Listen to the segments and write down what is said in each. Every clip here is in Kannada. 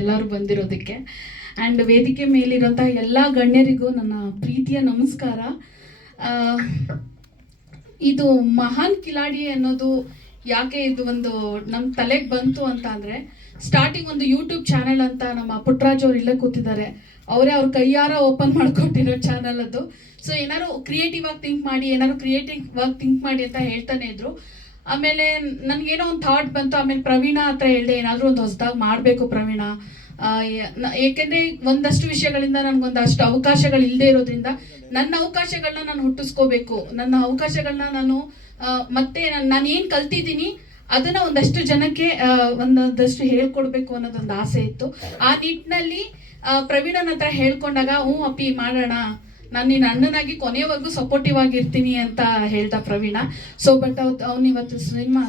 ಎಲ್ಲರೂ ಬಂದಿರೋದಕ್ಕೆ ಆ್ಯಂಡ್ ವೇದಿಕೆ ಮೇಲಿರೋಂತಹ ಎಲ್ಲ ಗಣ್ಯರಿಗೂ ನನ್ನ ಪ್ರೀತಿಯ ನಮಸ್ಕಾರ. ಇದು ಮಹಾನ್ ಕಿಲಾಡಿ ಅನ್ನೋದು ಯಾಕೆ ಇದು ಒಂದು ನಮ್ಮ ತಲೆಗೆ ಬಂತು ಅಂತ ಅಂದರೆ, ಸ್ಟಾರ್ಟಿಂಗ್ ಒಂದು ಯೂಟ್ಯೂಬ್ ಚಾನೆಲ್ ಅಂತ ನಮ್ಮ ಪುಟ್ಟರಾಜ್ ಅವ್ರು ಇಲ್ಲೇ ಕೂತಿದ್ದಾರೆ, ಅವರೇ ಅವ್ರ ಕೈಯಾರ ಓಪನ್ ಮಾಡಿಕೊಟ್ಟಿರೋ ಚಾನಲ್ ಅದು. ಸೊ ಏನಾದ್ರು ಕ್ರಿಯೇಟಿವ್ ಆಗಿ ಥಿಂಕ್ ಮಾಡಿ ಅಂತ ಹೇಳ್ತಾನೆ ಇದ್ರು. ಆಮೇಲೆ ನನಗೇನೋ ಒಂದು ಥಾಟ್ ಬಂತು. ಆಮೇಲೆ ಪ್ರವೀಣ ಹತ್ರ ಹೇಳಿದೆ, ಏನಾದರೂ ಒಂದು ಹೊಸದಾಗಿ ಮಾಡಬೇಕು ಪ್ರವೀಣ, ಏಕೆಂದರೆ ಒಂದಷ್ಟು ವಿಷಯಗಳಿಂದ ನನಗೊಂದಷ್ಟು ಅವಕಾಶಗಳು ಇಲ್ಲದೆ ಇರೋದ್ರಿಂದ ನನ್ನ ಅವಕಾಶಗಳನ್ನ ನಾನು ಹುಟ್ಟಿಸ್ಕೋಬೇಕು. ನನ್ನ ಅವಕಾಶಗಳನ್ನ ನಾನು ಮತ್ತೆ ನಾನು ಏನು ಕಲ್ತಿದ್ದೀನಿ ಅದನ್ನ ಒಂದಷ್ಟು ಜನಕ್ಕೆ ಒಂದಷ್ಟು ಹೇಳ್ಕೊಡ್ಬೇಕು ಅನ್ನೋದೊಂದು ಆಸೆ ಇತ್ತು. ಆ ನಿಟ್ಟಿನಲ್ಲಿ ಪ್ರವೀಣನ ಹತ್ರ ಹೇಳ್ಕೊಂಡಾಗ ಅಪ್ಪಿ ಮಾಡೋಣ, ನಾನು ನಿನ್ನ ಅಣ್ಣನಾಗಿ ಕೊನೆಯವರೆಗೂ ಸಪೋರ್ಟಿವ್ ಆಗಿರ್ತೀನಿ ಅಂತ ಹೇಳ್ದ ಪ್ರವೀಣ. ಸೊ ಬಟ್ ಅವ್ನು ಇವತ್ತು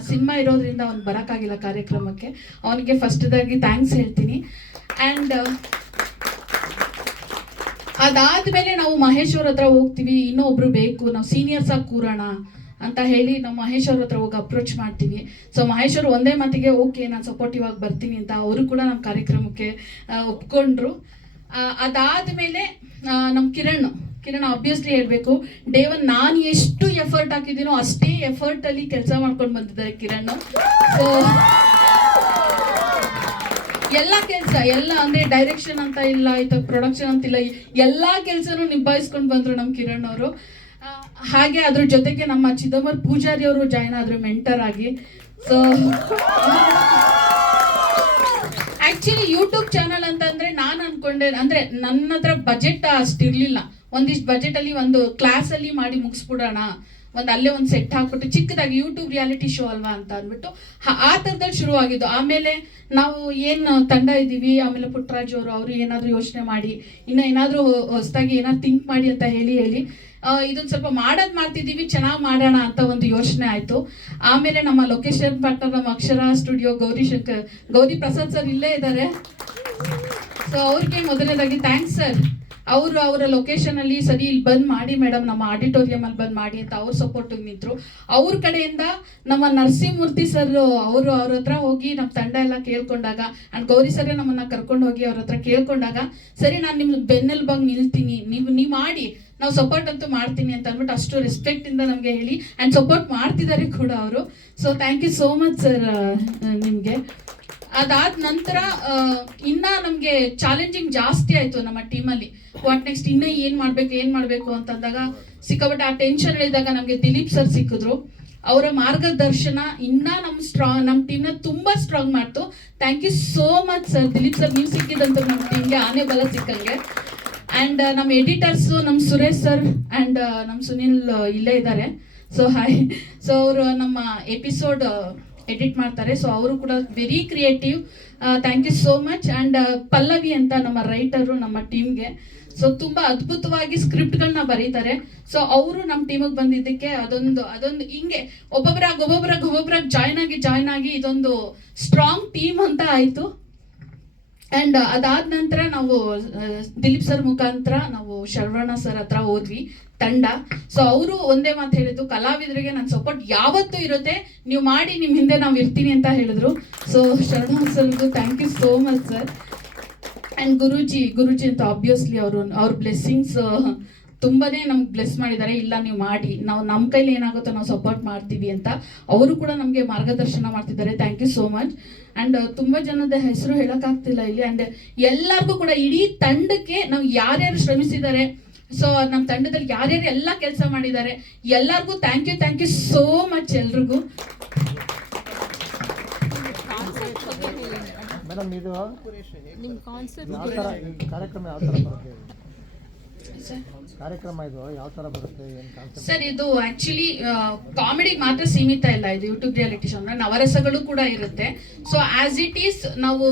ಸಿನಿಮಾ ಇರೋದ್ರಿಂದ ಅವ್ನು ಬರೋಕ್ಕಾಗಿಲ್ಲ ಕಾರ್ಯಕ್ರಮಕ್ಕೆ. ಅವನಿಗೆ ಫಸ್ಟ್ದಾಗಿ ಥ್ಯಾಂಕ್ಸ್ ಹೇಳ್ತೀನಿ. ಆ್ಯಂಡ್ ಅದಾದ್ಮೇಲೆ ನಾವು ಮಹೇಶ್ ಅವ್ರ ಹತ್ರ ಹೋಗ್ತೀವಿ, ಇನ್ನೊಬ್ರು ಬೇಕು, ನಾವು ಸೀನಿಯರ್ಸ್ ಆಗಿ ಕೂರೋಣ ಅಂತ ಹೇಳಿ ನಾವು ಮಹೇಶ್ ಅವ್ರ ಹತ್ರ ಹೋಗಿ ಅಪ್ರೋಚ್ ಮಾಡ್ತೀವಿ. ಸೊ ಮಹೇಶ್ ಅವರು ಒಂದೇ ಮಾತಿಗೆ ಓಕೆ ನಾನು ಸಪೋರ್ಟಿವ್ ಆಗಿ ಬರ್ತೀನಿ ಅಂತ ಅವರು ಕೂಡ ನಮ್ಮ ಕಾರ್ಯಕ್ರಮಕ್ಕೆ ಒಪ್ಕೊಂಡ್ರು. ಅದಾದ್ಮೇಲೆ ನಮ್ಮ ಕಿರಣ್ ಆಬ್ವಿಯಸ್ಲಿ ಹೇಳಬೇಕು, ಡೇ ಒನ್ ನಾನು ಎಷ್ಟು ಎಫರ್ಟ್ ಹಾಕಿದ್ದೀನೋ ಅಷ್ಟೇ ಎಫರ್ಟ್ ಅಲ್ಲಿ ಕೆಲಸ ಮಾಡ್ಕೊಂಡು ಬಂದಿದ್ದಾರೆ ಕಿರಣ್. ಸೊ ಎಲ್ಲ ಕೆಲಸ ಅಂದ್ರೆ ಡೈರೆಕ್ಷನ್ ಅಂತ ಇಲ್ಲ, ಪ್ರೊಡಕ್ಷನ್ ಅಂತಿಲ್ಲ, ಎಲ್ಲ ಕೆಲಸನೂ ನಿಭಾಯಿಸ್ಕೊಂಡು ಬಂದ್ರು ನಮ್ಮ ಕಿರಣ್ ಅವರು. ಹಾಗೆ ಅದ್ರ ಜೊತೆಗೆ ನಮ್ಮ ಚಿದಂಬರ್ ಪೂಜಾರಿ ಅವರು ಜಾಯ್ನ್ ಆದ್ರು ಮೆಂಟರ್ ಆಗಿ. ಸೊ ಆಕ್ಚುಲಿ ಯೂಟ್ಯೂಬ್ ಚಾನಲ್ ಅಂತಂದ್ರೆ ನಾನು ಅನ್ಕೊಂಡೆ, ಅಂದ್ರೆ ನನ್ನ ಹತ್ರ ಬಜೆಟ್ ಅಷ್ಟಿರ್ಲಿಲ್ಲ. ಒಂದಿಷ್ಟು ಬಜೆಟ್ ಅಲ್ಲಿ ಒಂದು ಕ್ಲಾಸ್ ಅಲ್ಲಿ ಮಾಡಿ ಮುಗಿಸ್ಬಿಡೋಣ, ಅಲ್ಲೇ ಒಂದು ಸೆಟ್ ಹಾಕ್ಬಿಟ್ಟು ಚಿಕ್ಕದಾಗಿ ಯೂಟ್ಯೂಬ್ ರಿಯಾಲಿಟಿ ಶೋ ಅಲ್ವಾ ಅಂತ ಅಂದ್ಬಿಟ್ಟು ಆ ಥರದಲ್ಲಿ ಶುರು ಆಗಿದ್ದು. ಆಮೇಲೆ ನಾವು ಏನು ತಂಡ ಇದ್ದೀವಿ, ಆಮೇಲೆ ಪುಟ್ಟರಾಜ್ ಅವರು ಏನಾದರೂ ಯೋಚನೆ ಮಾಡಿ ಇನ್ನು ಏನಾದರೂ ಹೊಸದಾಗಿ ಏನಾದ್ರು ಥಿಂಕ್ ಮಾಡಿ ಅಂತ ಹೇಳಿ ಇದೊಂದು ಸ್ವಲ್ಪ ಮಾಡ್ತಿದ್ದೀವಿ, ಚೆನ್ನಾಗಿ ಮಾಡೋಣ ಅಂತ ಒಂದು ಯೋಚನೆ ಆಯಿತು. ಆಮೇಲೆ ನಮ್ಮ ಲೊಕೇಶನ್ ಪಾರ್ಟ್ನರ್ ನಮ್ಮ ಅಕ್ಷರ ಸ್ಟುಡಿಯೋ ಗೌರಿ ಪ್ರಸಾದ್ ಸರ್ ಇಲ್ಲೇ ಇದ್ದಾರೆ. ಸೊ ಅವ್ರಿಗೆ ಮೊದಲನೇದಾಗಿ ಥ್ಯಾಂಕ್ಸ್ ಸರ್. ಅವರ ಲೊಕೇಶನ್ ಅಲ್ಲಿ ಸರಿ ಇಲ್ಲಿ ಬಂದ್ ಮಾಡಿ ಮೇಡಮ್, ನಮ್ಮ ಆಡಿಟೋರಿಯಂ ಅಲ್ಲಿ ಬಂದ್ ಮಾಡಿ ಅಂತ ಅವ್ರ ಸಪೋರ್ಟ್ ನಿಂತರು. ಅವ್ರ ಕಡೆಯಿಂದ ನಮ್ಮ ನರಸಿಂಹಮೂರ್ತಿ ಸರ್ ಅವ್ರ ಹತ್ರ ಹೋಗಿ ನಮ್ಮ ತಂಡ ಎಲ್ಲ ಕೇಳ್ಕೊಂಡಾಗ, ಅಂಡ್ ಗೌರಿ ಸರ್ ನಮ್ಮನ್ನ ಕರ್ಕೊಂಡು ಹೋಗಿ ಅವ್ರ ಹತ್ರ ಕೇಳ್ಕೊಂಡಾಗ, ಸರಿ ನಾನು ನಿಮ್ ಬೆನ್ನೆಲುಬಾಗಿ ನಿಲ್ತೀನಿ, ನೀವು ಮಾಡಿ, ನಾವು ಸಪೋರ್ಟ್ ಅಂತೂ ಮಾಡ್ತೀನಿ ಅಂತ ಅಂದ್ಬಿಟ್ಟು ಅಷ್ಟು ರೆಸ್ಪೆಕ್ಟ್ ಇಂದ ನಮ್ಗೆ ಹೇಳಿ ಅಂಡ್ ಸಪೋರ್ಟ್ ಮಾಡ್ತಿದ್ದಾರೆ ಕೂಡ ಅವರು. So thank you so much sir ನಿಮ್ಗೆ. ಅದಾದ ನಂತರ ಇನ್ನ ನಮ್ಗೆ ಚಾಲೆಂಜಿಂಗ್ ಜಾಸ್ತಿ ಆಯ್ತು ನಮ್ಮ ಟೀಮಲ್ಲಿ. ವಾಟ್ ನೆಕ್ಸ್ಟ್, ಇನ್ನ ಏನ್ ಮಾಡ್ಬೇಕು ಅಂತಂದಾಗ ಸಿಕ್ಕಾಪಟ್ಟೆ ಆ ಟೆನ್ಷನ್ ಹೇಳಿದಾಗ ನಮ್ಗೆ ದಿಲೀಪ್ ಸರ್ ಸಿಕ್ಕಿದ್ರು. ಅವರ ಮಾರ್ಗದರ್ಶನ ಇನ್ನ ನಮ್ಮ ಟೀಮ್ನ ತುಂಬಾ ಸ್ಟ್ರಾಂಗ್ ಮಾಡ್ತು. Thank you so much sir. Dileep sir ನೀವು ಸಿಕ್ಕಿದಂತ ನಮ್ಮ ಟೀಮ್ಗೆ ಆನೆ ಬಲ ಸಿಕ್ಕಂಗೆ. ಅಂಡ್ ನಮ್ಮ ಎಡಿಟರ್ಸ್ ನಮ್ಮ ಸುರೇಶ್ ಸರ್ ಅಂಡ್ ನಮ್ಮ ಸುನಿಲ್ ಇಲ್ಲೇ ಇದ್ದಾರೆ. So hi. ಸೊ ಅವರು ನಮ್ಮ ಎಪಿಸೋಡ್ ಎಡಿಟ್ ಮಾಡ್ತಾರೆ. ಸೊ ಅವರು ಕೂಡ very creative. Thank you so much. And Pallavi ಅಂತ ನಮ್ಮ ರೈಟರು ನಮ್ಮ ಟೀಮ್ಗೆ. ಸೊ ತುಂಬಾ ಅದ್ಭುತವಾಗಿ ಸ್ಕ್ರಿಪ್ಟ್ಗಳನ್ನ ಬರೀತಾರೆ. ಸೊ ಅವರು ನಮ್ಮ ಟೀಮಿಗೆ ಬಂದಿದ್ದಕ್ಕೆ ಅದೊಂದು ಹಿಂಗೆ ಒಬ್ಬೊಬ್ಬರಾಗಿ ಜಾಯ್ನ್ ಆಗಿ ಇದೊಂದು ಸ್ಟ್ರಾಂಗ್ ಟೀಮ್ ಅಂತ ಆಯ್ತು. ಅಂಡ್ ಅದಾದ ನಂತರ ನಾವು ದಿಲೀಪ್ ಸರ್ ಮುಖಾಂತರ ನಾವು ಶರವಣ ಸರ್ ಹತ್ರ ಹೋದ್ವಿ ತಂಡ. ಸೊ ಅವರು ಒಂದೇ ಮಾತು ಹೇಳಿದ್ದು, ಕಲಾವಿದರಿಗೆ ನನ್ನ ಸಪೋರ್ಟ್ ಯಾವತ್ತೂ ಇರುತ್ತೆ, ನೀವು ಮಾಡಿ, ನಿಮ್ಮ ಹಿಂದೆ ನಾವು ಇರ್ತೀನಿ ಅಂತ ಹೇಳಿದ್ರು. ಸೊ ಶರವಣ ಸರ್ಗೂ thank you so much sir. And Guruji ಅಂತ ಆಬ್ವಿಯಸ್ಲಿ ಅವ್ರ ಬ್ಲೆಸ್ಸಿಂಗ್ಸ್ ತುಂಬಾನೇ ನಮ್ಗೆ ಬ್ಲೆಸ್ ಮಾಡಿದ್ದಾರೆ. ಇಲ್ಲ ನೀವು ಮಾಡಿ, ನಾವು ನಮ್ಮ ಕೈಲಿ ಏನಾಗುತ್ತೋ ನಾವು ಸಪೋರ್ಟ್ ಮಾಡ್ತೀವಿ ಅಂತ ಅವರು ಕೂಡ ನಮಗೆ ಮಾರ್ಗದರ್ಶನ ಮಾಡ್ತಿದ್ದಾರೆ. Thank you so much. And ತುಂಬಾ ಜನದ ಹೆಸರು ಹೇಳಕ್ಕಾಗ್ತಿಲ್ಲ ಇಲ್ಲಿ. ಅಂಡ್ ಎಲ್ಲರಿಗೂ ಕೂಡ ಇಡೀ ತಂಡಕ್ಕೆ ನಾವು ಯಾರ್ಯಾರು ಶ್ರಮಿಸಿದ್ದಾರೆ, ಸೊ ನಮ್ಮ ತಂಡದಲ್ಲಿ ಯಾರ್ಯಾರು ಎಲ್ಲ ಕೆಲಸ ಮಾಡಿದ್ದಾರೆ ಎಲ್ಲರಿಗೂ ಥ್ಯಾಂಕ್ ಯು ಸೋ ಮಚ್ ಎಲ್ರಿಗೂ. ಮೇಡಮ್, ಇದು ನಿಮ್ಮ ಕಾರ್ಯಕ್ರಮ ಇದು ಯಾವ ತರ ಬರುತ್ತೆ? ಸರ್ ಇದು ಆಕ್ಚುಲಿ ಕಾಮಿಡಿಗೆ ಮಾತ್ರ ಸೀಮಿತ ಇಲ್ಲ. ಇದು ಯೂಟ್ಯೂಬ್ ರಿಯಾಲಿಟಿ ಶೋ ಅಂದ್ರೆ ನವರಸಗಳು ಕೂಡ ಇರುತ್ತೆ. ಸೊ ಆಸ್ ಇಟ್ ಈಸ್ ನಾವು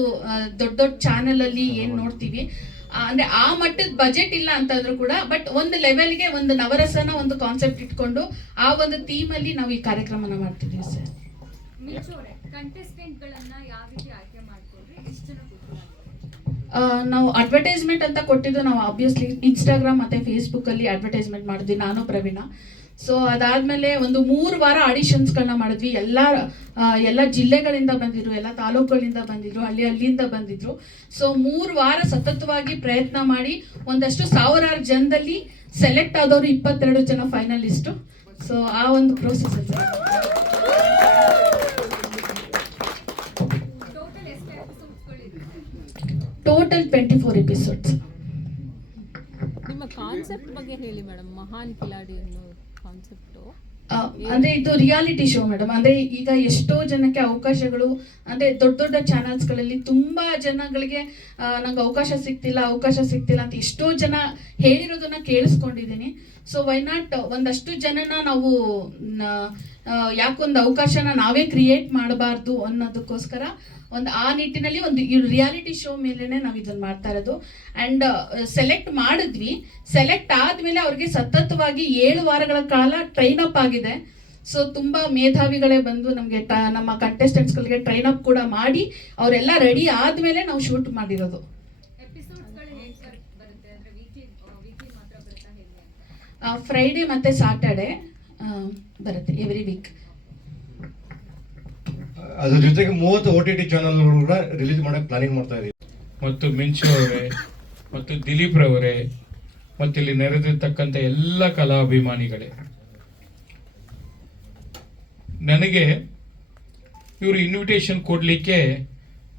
ದೊಡ್ಡ ಚಾನೆಲ್ ಅಲ್ಲಿ ಏನ್ ನೋಡ್ತೀವಿ ಅಂದ್ರೆ ಆ ಮಟ್ಟದ ಬಜೆಟ್ ಇಲ್ಲ ಅಂತಂದ್ರೂ ಕೂಡ, ಬಟ್ ಒಂದು ಲೆವೆಲ್ಗೆ ಒಂದು ನವರಸನ ಒಂದು ಕಾನ್ಸೆಪ್ಟ್ ಇಟ್ಕೊಂಡು ಆ ಒಂದು ಥೀಮ್ ಅಲ್ಲಿ ನಾವು ಈ ಕಾರ್ಯಕ್ರಮನ ಮಾಡ್ತಿದ್ದೀವಿ ಸರ್. ನಾವು ಅಡ್ವರ್ಟೈಸ್ಮೆಂಟ್ ಅಂತ ಕೊಟ್ಟಿದ್ದು, ನಾವು ಆಬ್ವಿಯಸ್ಲಿ ಇನ್ಸ್ಟಾಗ್ರಾಮ್ ಮತ್ತೆ ಫೇಸ್ಬುಕ್ ಅಲ್ಲಿ ಅಡ್ವರ್ಟೈಸ್ಮೆಂಟ್ ಮಾಡಿದ್ವಿ ನಾನು ಪ್ರವೀಣ. ಸೊ ಅದಾದ್ಮೇಲೆ ಒಂದು 3 ವಾರ ಆಡಿಷನ್ಸ್ಗಳನ್ನ ಮಾಡಿದ್ವಿ. ಎಲ್ಲ ಜಿಲ್ಲೆಗಳಿಂದ ಬಂದಿದ್ರು, ಎಲ್ಲ ತಾಲೂಕುಗಳಿಂದ ಬಂದಿದ್ರು, ಅಲ್ಲಿಂದ ಬಂದಿದ್ರು. ಸೊ 3 ವಾರ ಸತತವಾಗಿ ಪ್ರಯತ್ನ ಮಾಡಿ ಒಂದಷ್ಟು ಸಾವಿರಾರು ಜನದಲ್ಲಿ ಸೆಲೆಕ್ಟ್ ಆದವರು 22 ಜನ ಫೈನಲಿಸ್ಟು. ಸೊ ಆ ಒಂದು ಪ್ರೋಸೆಸ್ ಇದೆ. Total 24 episodes. ನಿಮ್ಮ ಕಾನ್ಸೆಪ್ಟ್ ಬಗ್ಗೆ ಹೇಳಿ ಮೇಡಮ್. ಮಹಾನ್ ಕಿಲಾಡಿ ಅನ್ನೋ ಕಾನ್ಸೆಪ್ಟ್ ಅಂದ್ರೆ ಇದು ರಿಯಾಲಿಟಿ ಶೋ ಮೇಡಮ್. ಅಂದ್ರೆ ಈಗ ಎಷ್ಟೋ ಜನಕ್ಕೆ ಅವಕಾಶಗಳು, ಅಂದ್ರೆ ದೊಡ್ಡ ಚಾನಲ್ಸ್ಗಳಲ್ಲಿ ತುಂಬಾ ಜನಗಳಿಗೆ ನಂಗೆ ಅವಕಾಶ ಸಿಗ್ತಿಲ್ಲ ಅಂತ ಎಷ್ಟೋ ಜನ ಹೇಳಿರೋದನ್ನ ಕೇಳಿಸ್ಕೊಂಡಿದ್ದೀನಿ. ಸೊ ವೈ ನಾಟ್ ಒಂದಷ್ಟು ಜನನ ನಾವು ಯಾಕೊಂದು ಅವಕಾಶನ ನಾವೇ ಕ್ರಿಯೇಟ್ ಮಾಡಬಾರ್ದು ಅನ್ನೋದಕ್ಕೋಸ್ಕರ ಆ ನಿಟ್ಟಿನಲ್ಲಿ ಒಂದು ರಿಯಾಲಿಟಿ ಶೋ ಮೇಲೆನೆ ನಾವು ಇದನ್ನ ಮಾಡ್ತಾ ಇರೋದು. ಅಂಡ್ ಸೆಲೆಕ್ಟ್ ಮಾಡಿದ್ವಿ. ಸೆಲೆಕ್ಟ್ ಆದ್ಮೇಲೆ ಅವ್ರಿಗೆ ಸತತವಾಗಿ 7 ವಾರಗಳ ಕಾಲ ಟ್ರೈನ್ ಅಪ್ ಆಗಿದೆ. ಸೊ ತುಂಬಾ ಮೇಧಾವಿಗಳೇ ಬಂದು ನಮಗೆ ನಮ್ಮ ಕಂಟೆಸ್ಟೆಂಟ್ಸ್ಗಳಿಗೆ ಟ್ರೈನ್ ಅಪ್ ಕೂಡ ಮಾಡಿ ಅವರೆಲ್ಲ ರೆಡಿ ಆದ್ಮೇಲೆ ನಾವು ಶೂಟ್ ಮಾಡಿರೋದು. ಫ್ರೈಡೇ ಮತ್ತೆ ಸಾಟರ್ಡೆ ಬರುತ್ತೆ ಎವ್ರಿ ವೀಕ್. ಅದ್ರ ಜೊತೆಗೆ 30 OTT ಚಾನಲ್ ಕೂಡ ರಿಲೀಸ್ ಮಾಡಕ್ಕೆ ಪ್ಲಾನಿಂಗ್ ಮಾಡ್ತಾ ಇದೀವಿ. ಮತ್ತು ಮಿಂಚು ಅವರೇ ಮತ್ತು ದಿಲೀಪ್ ರವರೇ ಮತ್ತು ಇಲ್ಲಿ ನೆರೆದಿರ್ತಕ್ಕಂಥ ಎಲ್ಲ ಕಲಾಭಿಮಾನಿಗಳೇ, ನನಗೆ ಇವರು ಇನ್ವಿಟೇಷನ್ ಕೊಡಲಿಕ್ಕೆ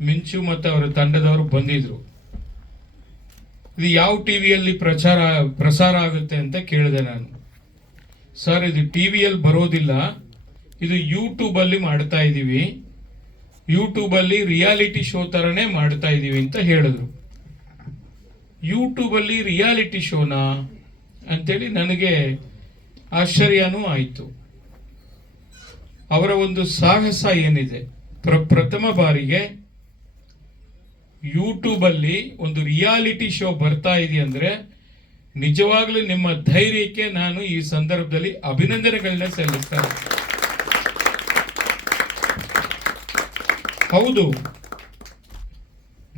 ಮಿಂಚು ಮತ್ತು ಅವರ ತಂಡದವರು ಬಂದಿದ್ರು. ಇದು ಯಾವ ಟಿವಿಯಲ್ಲಿ ಪ್ರಸಾರ ಆಗುತ್ತೆ ಅಂತ ಕೇಳಿದೆ ನಾನು. ಸರ್, ಇದು ಟಿವಿಯಲ್ಲಿ ಬರೋದಿಲ್ಲ, ಇದು ಯೂಟ್ಯೂಬಲ್ಲಿ ಮಾಡ್ತಾ ಇದ್ದೀವಿ, ಯೂಟ್ಯೂಬಲ್ಲಿ ರಿಯಾಲಿಟಿ ಶೋ ಥರನೇ ಮಾಡ್ತಾ ಇದ್ದೀವಿ ಅಂತ ಹೇಳಿದ್ರು. ಯೂಟ್ಯೂಬಲ್ಲಿ ರಿಯಾಲಿಟಿ ಶೋನಾ ಅಂತೇಳಿ ನನಗೆ ಆಶ್ಚರ್ಯನೂ ಆಯಿತು. ಅವರ ಒಂದು ಸಾಹಸ ಏನಿದೆ, ಪ್ರಥಮ ಬಾರಿಗೆ ಯೂಟ್ಯೂಬಲ್ಲಿ ಒಂದು ರಿಯಾಲಿಟಿ ಶೋ ಬರ್ತಾ ಇದೆ ಅಂದರೆ ನಿಜವಾಗ್ಲೂ ನಿಮ್ಮ ಧೈರ್ಯಕ್ಕೆ ನಾನು ಈ ಸಂದರ್ಭದಲ್ಲಿ ಅಭಿನಂದನೆಗಳನ್ನ ಸಲ್ಲಿಸ್ತೇನೆ. ಹೌದು,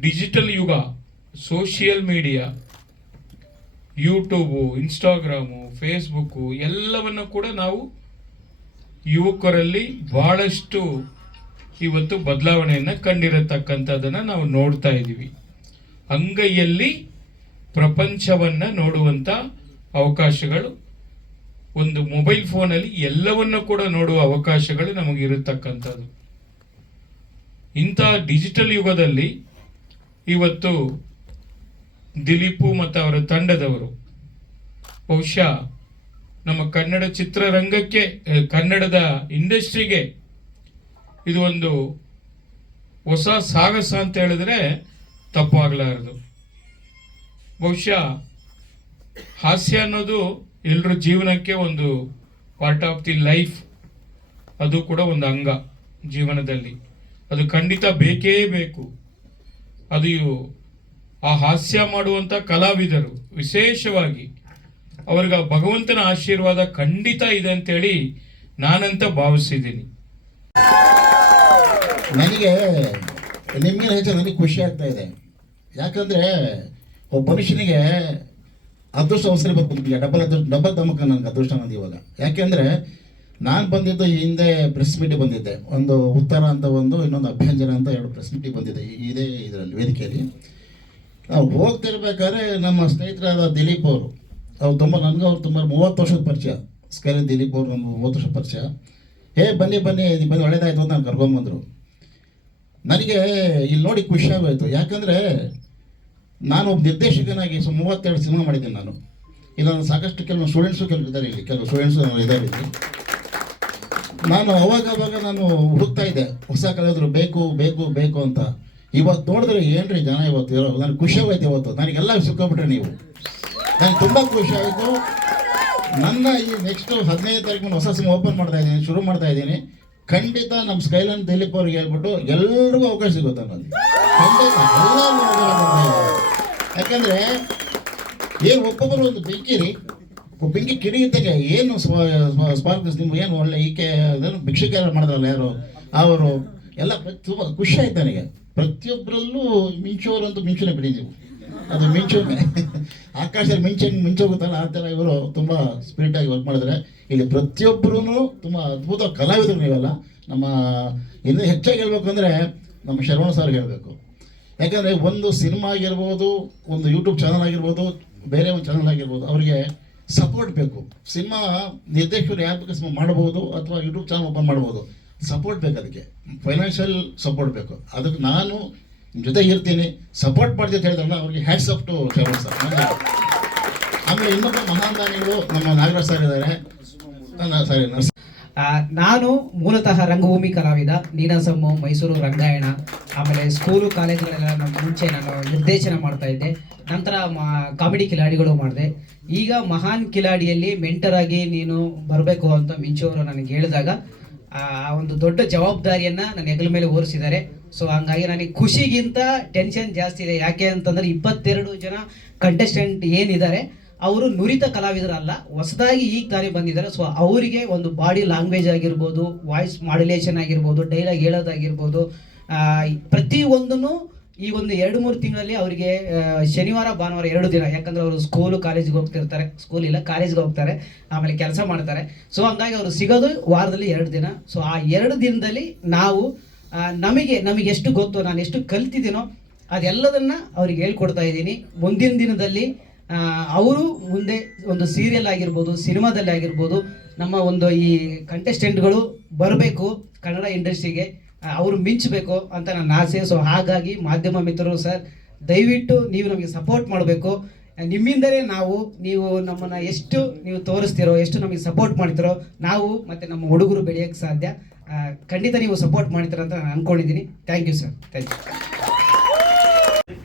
ಡಿಜಿಟಲ್ ಯುಗ, social media, YouTube, Instagram, Facebook ಎಲ್ಲವನ್ನು ಕೂಡ ನಾವು ಯುವಕರಲ್ಲಿ ಬಹಳಷ್ಟು ಇವತ್ತು ಬದಲಾವಣೆಯನ್ನು ಕಂಡಿರತಕ್ಕಂಥದ್ದನ್ನು ನಾವು ನೋಡ್ತಾ ಇದ್ದೀವಿ. ಅಂಗೈಯಲ್ಲಿ ಪ್ರಪಂಚವನ್ನು ನೋಡುವಂಥ ಅವಕಾಶಗಳು, ಒಂದು ಮೊಬೈಲ್ ಫೋನಲ್ಲಿ ಎಲ್ಲವನ್ನು ಕೂಡ ನೋಡುವ ಅವಕಾಶಗಳು ನಮಗಿರತಕ್ಕಂಥದ್ದು. ಇಂಥ ಡಿಜಿಟಲ್ ಯುಗದಲ್ಲಿ ಇವತ್ತು ದಿಲೀಪು ಮತ್ತು ಅವರ ತಂಡದವರು ಬಹುಶಃ ನಮ್ಮ ಕನ್ನಡ ಚಿತ್ರರಂಗಕ್ಕೆ, ಕನ್ನಡದ ಇಂಡಸ್ಟ್ರಿಗೆ ಇದು ಒಂದು ಹೊಸ ಸಾಹಸ ಅಂತ ಹೇಳಿದ್ರೆ ತಪ್ಪಾಗಲಾರದು. ಬಹುಶಃ ಹಾಸ್ಯ ಅನ್ನೋದು ಎಲ್ಲರ ಜೀವನಕ್ಕೆ ಒಂದು ಪಾರ್ಟ್ ಆಫ್ ದಿ ಲೈಫ್, ಅದು ಕೂಡ ಒಂದು ಅಂಗ ಜೀವನದಲ್ಲಿ, ಅದು ಖಂಡಿತ ಬೇಕೇ ಬೇಕು. ಅದು ಆ ಹಾಸ್ಯ ಮಾಡುವಂಥ ಕಲಾವಿದರು ವಿಶೇಷವಾಗಿ ಅವ್ರಿಗೆ ಭಗವಂತನ ಆಶೀರ್ವಾದ ಖಂಡಿತ ಇದೆ ಅಂತೇಳಿ ನಾನಂತ ಭಾವಿಸಿದ್ದೀನಿ. ನನಗೆ ನಿಮಗಿನ ಹೆಚ್ಚು ನನಗೆ ಖುಷಿ ಆಗ್ತಾ ಇದೆ. ಯಾಕಂದರೆ ಒಬ್ಬ ಮನುಷ್ಯನಿಗೆ ಅದೃಷ್ಟ ಅವಸರ ಬರ್ಬೋದು, ಡಬಲ್ ಧಮಕ ನನಗೆ ಅದೃಷ್ಟ ನಂದು ಇವಾಗ. ಯಾಕೆಂದರೆ ನಾನು ಬಂದಿದ್ದು ಹಿಂದೆ ಪ್ರೆಸ್ ಮೀಟಿಗೆ ಬಂದಿದ್ದೆ, ಒಂದು ಉತ್ತರ ಅಂತ ಇನ್ನೊಂದು ಅಭ್ಯಂಜನ ಅಂತ 2 ಪ್ರೆಸ್ ಮೀಟಿಗೆ ಬಂದಿದ್ದೆ ಇದೇ ಇದರಲ್ಲಿ ವೇದಿಕೆಯಲ್ಲಿ. ನಾವು ಹೋಗ್ತಿರ್ಬೇಕಾದ್ರೆ ನಮ್ಮ ಸ್ನೇಹಿತರಾದ ದಿಲೀಪ್ ಅವರು ನನಗೂ ಅವ್ರು ತುಂಬ 30 ವರ್ಷದ ಪರಿಚಯ. ಸ್ಕೈಲ್ ದಿಲೀಪ್ ಅವರು ಒಂದು 30 ವರ್ಷದ ಪರಿಚಯ. ಬನ್ನಿ ಒಳ್ಳೇದಾಯ್ತು ಅಂತ ನಾನು ಕರ್ಕೊಂಬಂದರು. ನನಗೆ ಇಲ್ಲಿ ನೋಡಿ ಖುಷಿ ಆಗೋಯ್ತು. ಯಾಕಂದರೆ ನಾನು ಒಬ್ಬ ನಿರ್ದೇಶಕನಾಗಿ 32 ಸಿನಿಮಾ ಮಾಡಿದ್ದೀನಿ ನಾನು. ಇಲ್ಲ ಸಾಕಷ್ಟು ಕೆಲವು ಸ್ಟೂಡೆಂಟ್ಸು ಇದ್ದಾರೆ ಇಲ್ಲಿ, ಕೆಲವು ಸ್ಟೂಡೆಂಟ್ಸು ಇದ್ದಾರೆ ಇಲ್ಲಿ. ನಾನು ಅವಾಗ ನಾನು ಹುಡುಕ್ತಾ ಇದ್ದೆ ಹೊಸ ಕಲಾವಿದರು ಬೇಕು ಅಂತ. ಇವತ್ತು ನೋಡಿದ್ರೆ ಏನ್ರಿ ಜನ ಇವತ್ತು ಇರೋ, ನನಗೆ ಖುಷಿ ಆಗೋಯ್ತು. ಇವತ್ತು ನನಗೆಲ್ಲ ಸಿಕ್ಕೋಬಿಟ್ರೆ ನೀವು, ನನಗೆ ತುಂಬ ಖುಷಿ ಆಯಿತು. ನನ್ನ ಈ ನೆಕ್ಸ್ಟು 15ನೇ ತಾರೀಕು ಹೊಸ ಸಿನಿಮಾ ಶುರು ಮಾಡ್ತಾ ಇದ್ದೀನಿ. ಖಂಡಿತ ನಮ್ಮ ಸ್ಕೈಲನ್ ದಿಲೀಪ್ ಅವ್ರಿಗೆ ಹೇಳ್ಬಿಟ್ಟು ಎಲ್ರಿಗೂ ಅವಕಾಶ ಸಿಗುತ್ತೆ ಅನ್ನೋದು ಖಂಡಿತ ಎಲ್ಲರೂ. ಯಾಕಂದರೆ ಏನು ಒಬ್ಬೊಬ್ಬರು ಒಂದು ಬೆಂಕಿ ಕಿಡಿಯುತ್ತಾಗೆ ಏನು ಸ್ಪಾರ್ಕ್ಸ್ ನಿಮ್ಮ ಏನು ಒಳ್ಳೆ ಈಕೆ ಭಿಕ್ಷುಕ ಮಾಡಿದ್ರಲ್ಲ ಯಾರು ಅವರು ಎಲ್ಲ ತುಂಬ ಖುಷಿ ಆಯ್ತು ನನಗೆ. ಪ್ರತಿಯೊಬ್ಬರಲ್ಲೂ ಮಿಂಚೋರಂತೂ ಮಿಂಚುನೇ ಬಿಡಿ ನೀವು. ಅದು ಮಿಂಚುನೆ ಆಕಾಶದಲ್ಲಿ ಮಿಂಚೋಗುತ್ತಲ್ಲ ಆ ಥರ ಇವರು ತುಂಬ ಸ್ಪಿರಿಟಾಗಿ ವರ್ಕ್ ಮಾಡಿದ್ರೆ ಇಲ್ಲಿ ಪ್ರತಿಯೊಬ್ಬರೂ ತುಂಬ ಅದ್ಭುತ ಕಲಾವಿದರು ನೀವೆಲ್ಲ. ನಮ್ಮ ಇನ್ನೂ ಹೆಚ್ಚಾಗಿ ಹೇಳ್ಬೇಕು ಅಂದರೆ ನಮ್ಮ ಶರವಣ ಸರ್ಗೆ ಹೇಳಬೇಕು. ಯಾಕಂದರೆ ಒಂದು ಸಿನಿಮಾ ಆಗಿರ್ಬೋದು, ಒಂದು ಯೂಟ್ಯೂಬ್ ಚಾನಲ್ ಆಗಿರ್ಬೋದು, ಬೇರೆ ಒಂದು ಚಾನಲ್ ಆಗಿರ್ಬೋದು, ಅವರಿಗೆ ಸಪೋರ್ಟ್ ಬೇಕು. ಸಿನಿಮಾ ನಿರ್ದೇಶಕರು ಯಾರು ಬೇಕು ಸಿನಿಮಾ ಮಾಡ್ಬೋದು ಅಥವಾ ಯೂಟ್ಯೂಬ್ ಚಾನಲ್ ಓಪನ್ ಮಾಡ್ಬೋದು, ಸಪೋರ್ಟ್ ಬೇಕು. ಅದಕ್ಕೆ ಫೈನಾನ್ಷಿಯಲ್ ಸಪೋರ್ಟ್ ಬೇಕು. ಅದಕ್ಕೆ ನಾನು ನಿಮ್ಮ ಜೊತೆ ಇರ್ತೀನಿ, ಸಪೋರ್ಟ್ ಮಾಡ್ತೀನಿ ಅಂತ ಹೇಳಿದ್ರಲ್ಲ, ಅವ್ರಿಗೆ hats off to Saravana sir. ಆಮೇಲೆ ಇನ್ನೊಬ್ಬ ಮಹಾನ್ ದಾನಿಗಳು ನಮ್ಮ ನಾಗರಾಜ್ ಸರ್ ಇದ್ದಾರೆ. ನಾನು ಮೂಲತಃ ರಂಗಭೂಮಿ ಕಲಾವಿದ, ನೀನಾಸಮ್ಮು, ಮೈಸೂರು ರಂಗಾಯಣ, ಆಮೇಲೆ ಸ್ಕೂಲು ಕಾಲೇಜುಗಳೆಲ್ಲ ಮುಂಚೆ ನಾನು ನಿರ್ದೇಶನ ಮಾಡ್ತಾ ಇದ್ದೆ. ನಂತರ ಕಾಮಿಡಿ ಕಿಲಾಡಿಗಳು ಮಾಡಿದೆ. ಈಗ ಮಹಾನ್ ಕಿಲಾಡಿಯಲ್ಲಿ ಮೆಂಟರ್ ಆಗಿ ನೀನು ಬರಬೇಕು ಅಂತ ಮಿಂಚು ಅವರು ನನಗೆ ಹೇಳಿದಾಗ ಆ ಒಂದು ದೊಡ್ಡ ಜವಾಬ್ದಾರಿಯನ್ನು ನನ್ನ ಹೆಗಲ ಮೇಲೆ ಹೊರಿಸಿದ್ದಾರೆ. ಸೊ ಹಂಗಾಗಿ ನನಗೆ ಖುಷಿಗಿಂತ ಟೆನ್ಷನ್ ಜಾಸ್ತಿ ಇದೆ. ಯಾಕೆ ಅಂತಂದರೆ 22 ಜನ ಕಂಟೆಸ್ಟೆಂಟ್ ಏನಿದ್ದಾರೆ ಅವರು ನುರಿತ ಕಲಾವಿದರಲ್ಲ, ಹೊಸದಾಗಿ ಈಗ ತಾನೇ ಬಂದಿದ್ದಾರೆ. ಸೊ ಅವರಿಗೆ ಒಂದು ಬಾಡಿ ಲ್ಯಾಂಗ್ವೇಜ್ ಆಗಿರ್ಬೋದು, ವಾಯ್ಸ್ ಮಾಡ್ಯುಲೇಷನ್ ಆಗಿರ್ಬೋದು, ಡೈಲಾಗ್ ಹೇಳೋದಾಗಿರ್ಬೋದು, ಪ್ರತಿಯೊಂದನ್ನು ಈ ಒಂದು 2-3 ತಿಂಗಳಲ್ಲಿ ಅವರಿಗೆ ಶನಿವಾರ ಭಾನುವಾರ 2 ದಿನ, ಯಾಕಂದರೆ ಅವರು ಸ್ಕೂಲು ಕಾಲೇಜಿಗೆ ಹೋಗ್ತಿರ್ತಾರೆ, ಸ್ಕೂಲ್ ಇಲ್ಲ ಕಾಲೇಜ್ಗೆ ಹೋಗ್ತಾರೆ, ಆಮೇಲೆ ಕೆಲಸ ಮಾಡ್ತಾರೆ. ಸೊ ಹಂಗಾಗಿ ಅವರು ಸಿಗೋದು ವಾರದಲ್ಲಿ 2 ದಿನ. ಸೊ ಆ 2 ದಿನದಲ್ಲಿ ನಾವು ನಮಗೆ ಎಷ್ಟು ಗೊತ್ತೋ, ನಾನು ಎಷ್ಟು ಕಲ್ತಿದ್ದೀನೋ ಅದೆಲ್ಲದನ್ನು ಅವ್ರಿಗೆ ಹೇಳ್ಕೊಡ್ತಾ ಇದ್ದೀನಿ. ಮುಂದಿನ ದಿನದಲ್ಲಿ ಅವರು ಮುಂದೆ ಒಂದು ಸೀರಿಯಲ್ ಆಗಿರ್ಬೋದು, ಸಿನಿಮಾದಲ್ಲಿ ಆಗಿರ್ಬೋದು, ನಮ್ಮ ಒಂದು ಈ ಕಂಟೆಸ್ಟೆಂಟ್ಗಳು ಬರಬೇಕು ಕನ್ನಡ ಇಂಡಸ್ಟ್ರಿಗೆ, ಅವರು ಮಿಂಚಬೇಕು ಅಂತ ನನ್ನ ಆಸೆ. ಸೊ ಹಾಗಾಗಿ ಮಾಧ್ಯಮ ಮಿತ್ರರು ಸರ್, ದಯವಿಟ್ಟು ನೀವು ನಮಗೆ ಸಪೋರ್ಟ್ ಮಾಡಬೇಕು. ನಿಮ್ಮಿಂದಲೇ ನೀವು ನಮ್ಮನ್ನು ಎಷ್ಟು ನೀವು ತೋರಿಸ್ತಿರೋ, ಎಷ್ಟು ನಮಗೆ ಸಪೋರ್ಟ್ ಮಾಡ್ತಿರೋ, ನಾವು ಮತ್ತು ನಮ್ಮ ಹುಡುಗರು ಬೆಳೆಯೋಕ್ಕೆ ಸಾಧ್ಯ. ಖಂಡಿತ ನೀವು ಸಪೋರ್ಟ್ ಮಾಡ್ತೀರ ಅಂತ ನಾನು ಅಂದ್ಕೊಂಡಿದ್ದೀನಿ. Thank you sir, thank you.